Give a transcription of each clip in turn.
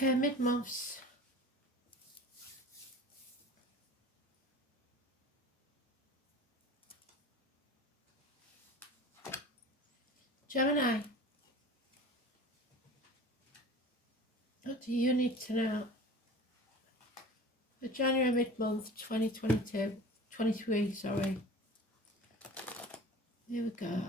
Okay, mid-months. Gemini, what do you need to know for January mid-month 2022, 23, sorry. Here we go.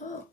Oh.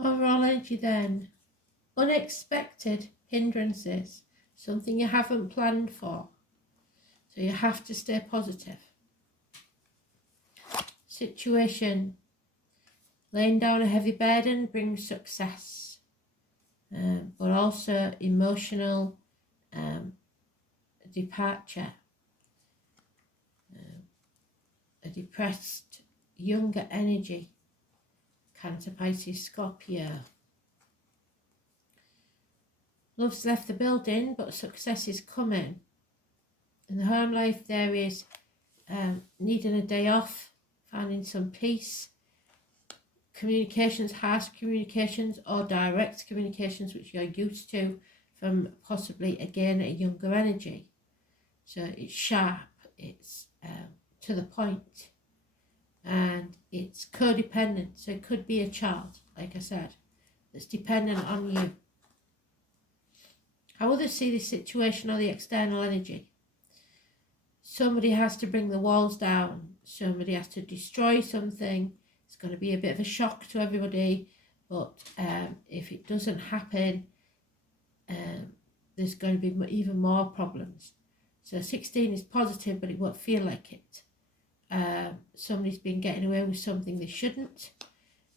Overall energy then. Unexpected hindrances. Something you haven't planned for. So you have to stay positive. Situation. Laying down a heavy burden brings success. But also emotional departure. A depressed, younger energy. Cancer, Pisces, Scorpio. Love's left the building, but success is coming. In the home life, there is needing a day off, finding some peace. Communications, harsh communications, or direct communications, which you're used to from possibly, again, a younger energy. So it's sharp, it's to the point, and it's codependent. So it could be a child, like I said, that's dependent on you. How others see this situation or the external energy. Somebody has to bring the walls down. Somebody has to destroy something. It's going to be a bit of a shock to everybody. But if it doesn't happen, there's going to be even more problems. So 16 is positive, but it won't feel like it. Somebody's been getting away with something they shouldn't.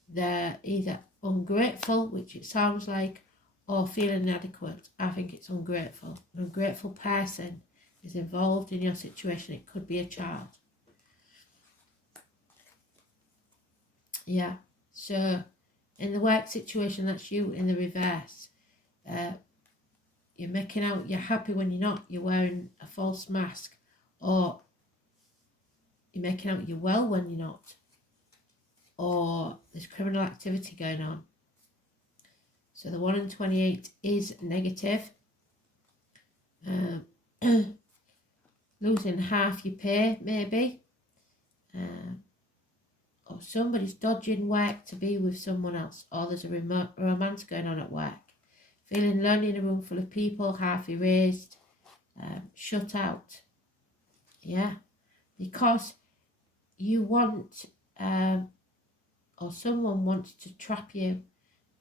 They're either ungrateful, which it sounds like, or feeling inadequate. I think it's ungrateful. An ungrateful person is involved in your situation. It could be a child. Yeah, so in the work situation, that's you in the reverse. You're making out you're happy when you're not. You're wearing a false mask, or you're making out you're well when you're not, or there's criminal activity going on. So the 1 in 28 is negative. Losing half your pay, maybe. Or somebody's dodging work to be with someone else. Or there's a romance going on at work. Feeling lonely in a room full of people, half erased, shut out. Yeah. Because you want, or someone wants to trap you,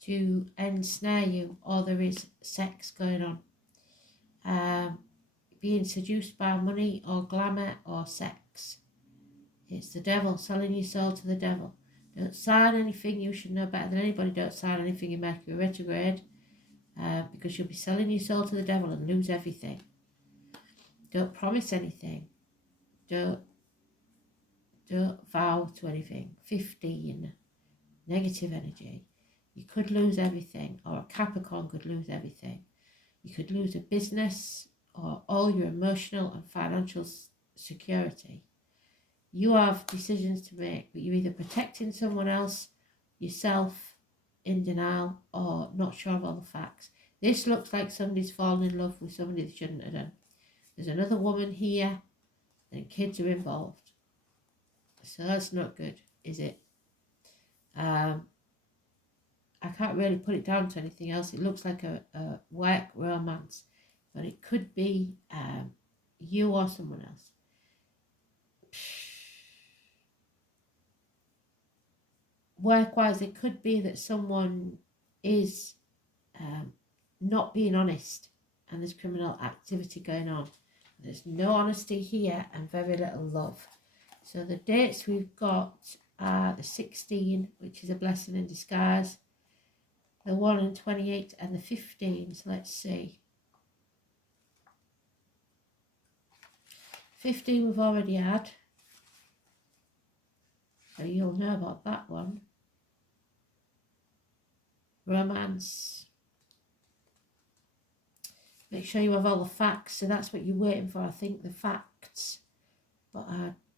to ensnare you, or there is sex going on. Being seduced by money or glamour or sex. It's the devil, selling your soul to the devil. Don't sign anything, you should know better than anybody. Don't sign anything in Mercury retrograde, because you'll be selling your soul to the devil and lose everything. Don't promise anything. Don't Don't vow to anything. 15, negative energy. You could lose everything, or a Capricorn could lose everything. You could lose a business or all your emotional and financial security. You have decisions to make, but you're either protecting someone else, yourself, in denial, or not sure of all the facts. This looks like somebody's fallen in love with somebody they shouldn't have done. There's another woman here, and kids are involved. So that's not good, is it? I can't really put it down to anything else. It looks like a work romance, but it could be you or someone else. Work-wise, it could be that someone is not being honest and there's criminal activity going on. There's no honesty here and very little love. So the dates we've got are the 16, which is a blessing in disguise, the 1 and 28, and the 15. So let's see. 15 we've already had, so you'll know about that one. Romance. Make sure you have all the facts. So that's what you're waiting for, I think, the facts. But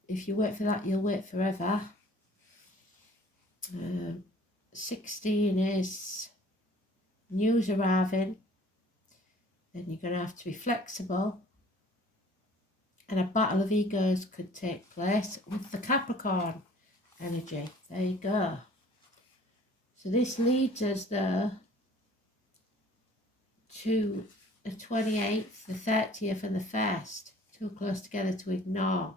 if you wait for that, you'll wait forever. 16 is news arriving. Then you're going to have to be flexible. And a battle of egos could take place with the Capricorn energy. There you go. So this leads us there to the 28th, the 30th and the 1st. Too close together to ignore.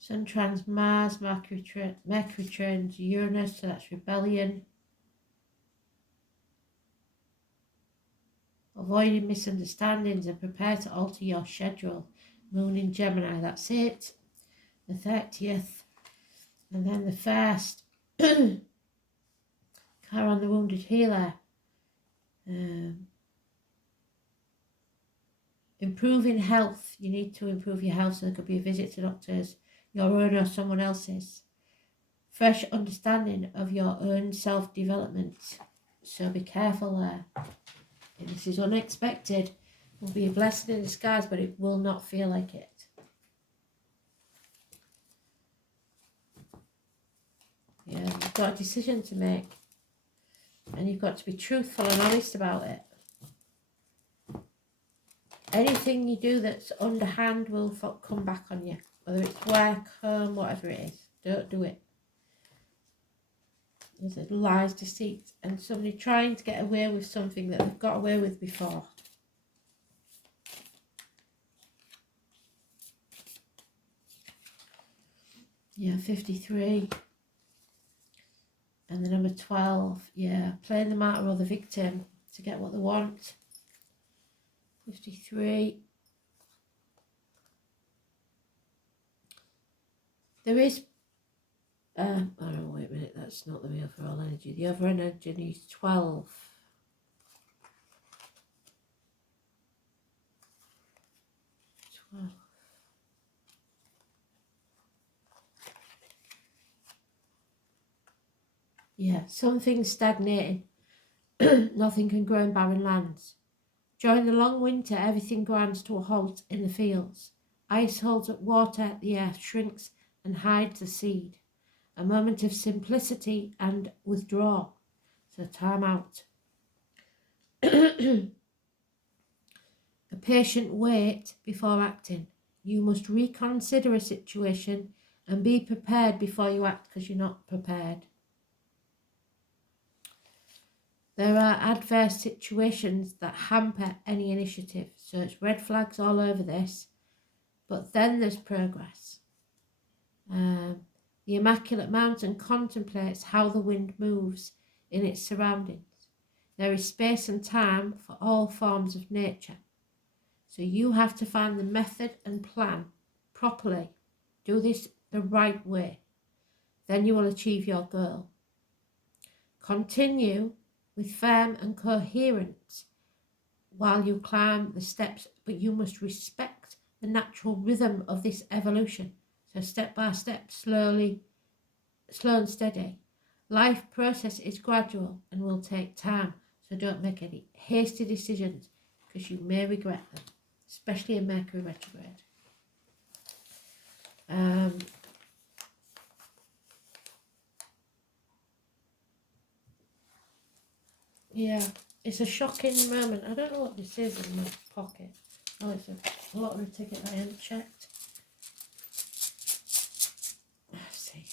Sun trans Mars, Mercury trans Uranus, so that's rebellion. Avoiding misunderstandings and prepare to alter your schedule. Moon in Gemini, that's it. The 30th. And then the 1st. Chiron the Wounded Healer. Improving health. You need to improve your health, so there could be a visit to doctors, your own or someone else's. Fresh understanding of your own self-development. So be careful there. And this is unexpected. It will be a blessing in disguise, but it will not feel like it. Yeah, you've got a decision to make. And you've got to be truthful and honest about it. Anything you do that's underhand will come back on you. Whether it's work, home, whatever it is. Don't do it. There's lies, deceit, and somebody trying to get away with something that they've got away with before. Yeah, 53. And the number 12. Yeah, playing the martyr or the victim to get what they want. 53. There is, oh no, wait a minute, that's not the overall energy. The overall energy needs 12. 12. Yeah, something's stagnating. Nothing can grow in barren lands. During the long winter, everything grinds to a halt in the fields. Ice holds up water, the earth shrinks and hides the seed. A moment of simplicity and withdrawal. So time out. A patient wait before acting. You must reconsider a situation and be prepared before you act, because you're not prepared. There are adverse situations that hamper any initiative. So it's red flags all over this. But then there's progress. The Immaculate Mountain contemplates how the wind moves in its surroundings. There is space and time for all forms of nature. So you have to find the method and plan properly. Do this the right way, then you will achieve your goal. Continue with firm and coherence while you climb the steps, but you must respect the natural rhythm of this evolution. So step by step, slowly, slow and steady. Life process is gradual and will take time, so don't make any hasty decisions because you may regret them, especially in Mercury retrograde. Yeah, it's a shocking moment. I don't know what this is in my pocket. Oh, it's a lottery ticket I haven't checked. Let's see.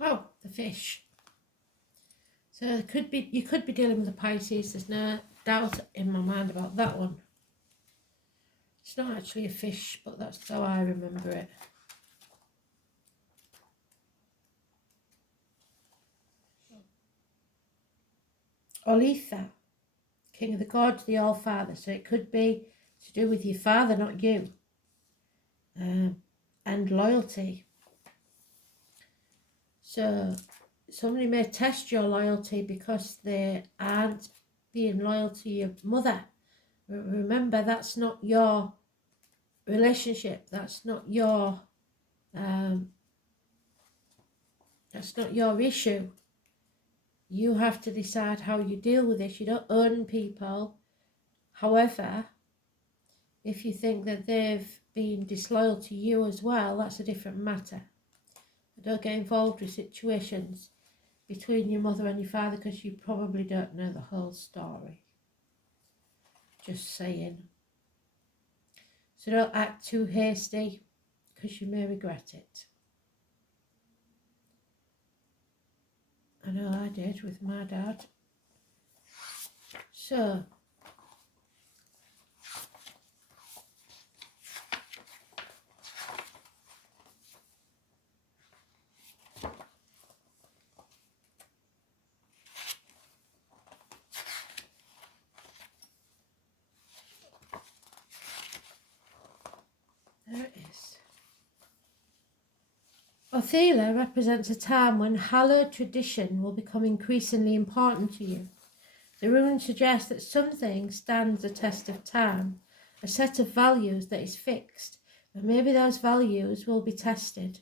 Oh, the fish. So you could be dealing with a Pisces. There's no doubt in my mind about that one. It's not actually a fish, but that's how I remember it. Olitha, King of the Gods, the All-Father. So it could be to do with your father, not you. And loyalty. So somebody may test your loyalty because they aren't being loyal to your mother. Remember, that's not your relationship. That's not your issue. You have to decide how you deal with this. You don't own people. However, if you think that they've been disloyal to you as well, that's a different matter. Don't get involved with situations between your mother and your father because you probably don't know the whole story. Just saying. So don't act too hasty because you may regret it. I know I did with my dad. So, there it is. Othela represents a time when hallowed tradition will become increasingly important to you. The rune suggests that something stands the test of time, a set of values that is fixed, and maybe those values will be tested.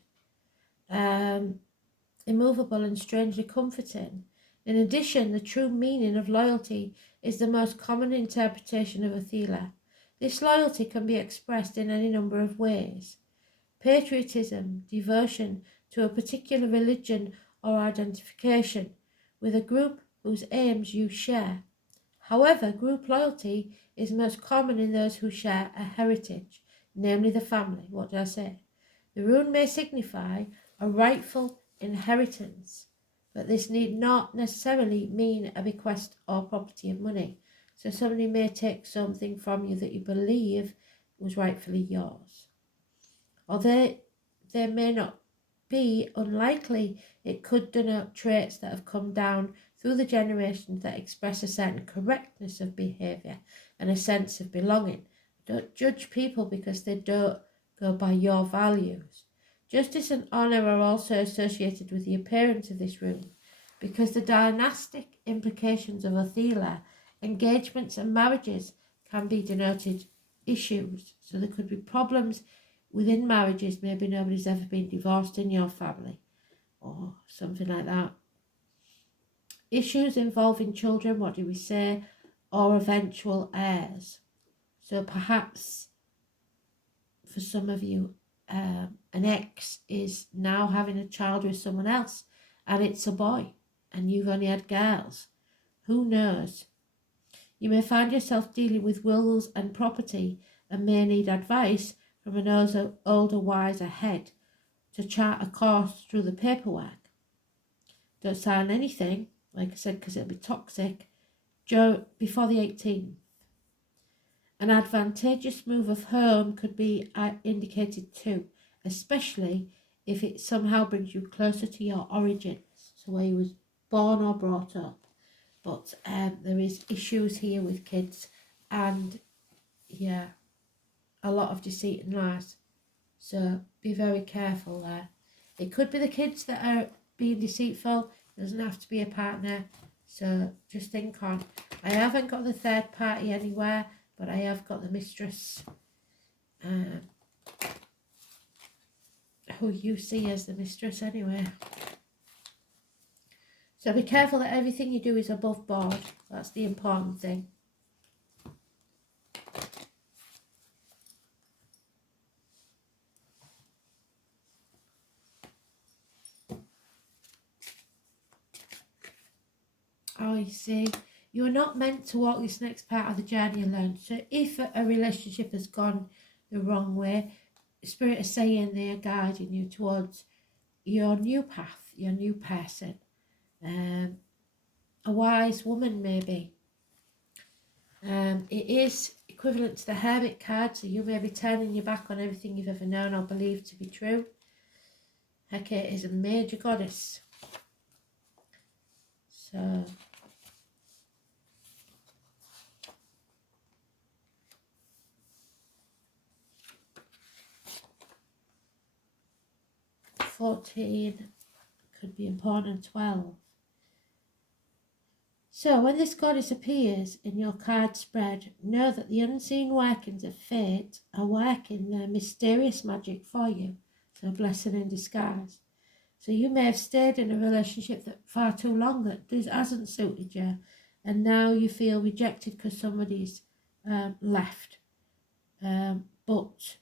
Immovable and strangely comforting. In addition, the true meaning of loyalty is the most common interpretation of Othela. This loyalty can be expressed in any number of ways. Patriotism, devotion to a particular religion or identification with a group whose aims you share. However, group loyalty is most common in those who share a heritage, namely the family. What did I say? The rune may signify a rightful inheritance, but this need not necessarily mean a bequest or property of money. So somebody may take something from you that you believe was rightfully yours. Although there may not be, unlikely, it could denote traits that have come down through the generations that express a certain correctness of behaviour and a sense of belonging. Don't judge people because they don't go by your values. Justice and honour are also associated with the appearance of this rune because the dynastic implications of Othela, engagements and marriages can be denoted issues. So there could be problems within marriages. Maybe nobody's ever been divorced in your family or something like that. Issues involving children, what do we say, or eventual heirs. So perhaps for some of you, an ex is now having a child with someone else and it's a boy and you've only had girls. Who knows? You may find yourself dealing with wills and property and may need advice from an older, wiser head to chart a course through the paperwork. Don't sign anything, like I said, because it'll be toxic, before the 18th. An advantageous move of home could be indicated too, especially if it somehow brings you closer to your origins, so where you was born or brought up. But there is issues here with kids and yeah, a lot of deceit and lies. So be very careful there. It could be the kids that are being deceitful. It doesn't have to be a partner. So just think on. I haven't got the third party anywhere, but I have got the mistress, who you see as the mistress anyway. So be careful that everything you do is above board. That's the important thing. Oh, you see, you're not meant to walk this next part of the journey alone. So if a relationship has gone the wrong way, Spirit is saying they're guiding you towards your new path, your new person. A wise woman, maybe. It is equivalent to the Hermit card, so you may be turning your back on everything you've ever known or believed to be true. Hecate is a major goddess. So $14 could be important, 12. So when this goddess appears in your card spread, know that the unseen workings of fate are working their mysterious magic for you. So a blessing in disguise. So you may have stayed in a relationship that far too long that hasn't suited you, and now you feel rejected because somebody's left. But,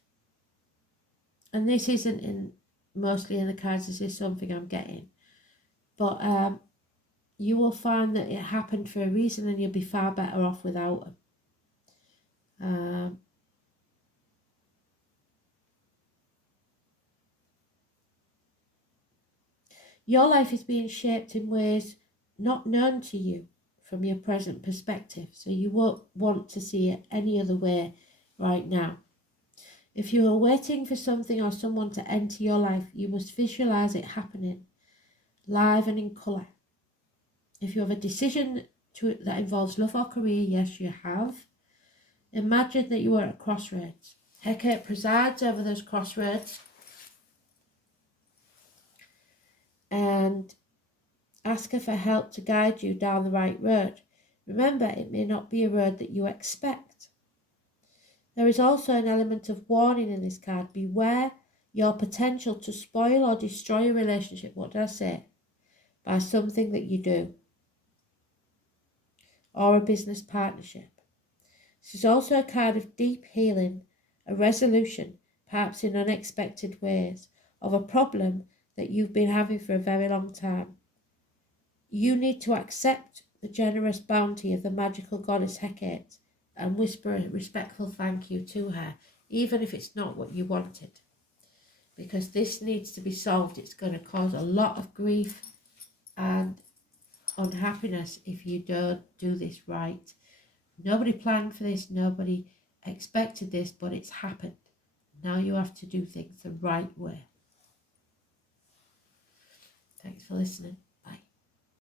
and this isn't in mostly in the cards, this is something I'm getting, but you will find that it happened for a reason, and you'll be far better off without them. Your life is being shaped in ways not known to you from your present perspective, so you won't want to see it any other way right now. If you are waiting for something or someone to enter your life, you must visualize it happening, live and in colour. If you have a decision that involves love or career, yes, you have. Imagine that you are at a crossroads. Hecate presides over those crossroads, and ask her for help to guide you down the right road. Remember, it may not be a road that you expect. There is also an element of warning in this card. Beware your potential to spoil or destroy a relationship. What did I say? By something that you do, or a business partnership. This is also a card of deep healing, a resolution, perhaps in unexpected ways, of a problem that you've been having for a very long time. You need to accept the generous bounty of the magical goddess Hecate and whisper a respectful thank you to her, even if it's not what you wanted. Because this needs to be solved. It's going to cause a lot of grief and unhappiness if you don't do this right. Nobody planned for this, nobody expected this, but it's happened. Now you have to do things the right way. Thanks for listening.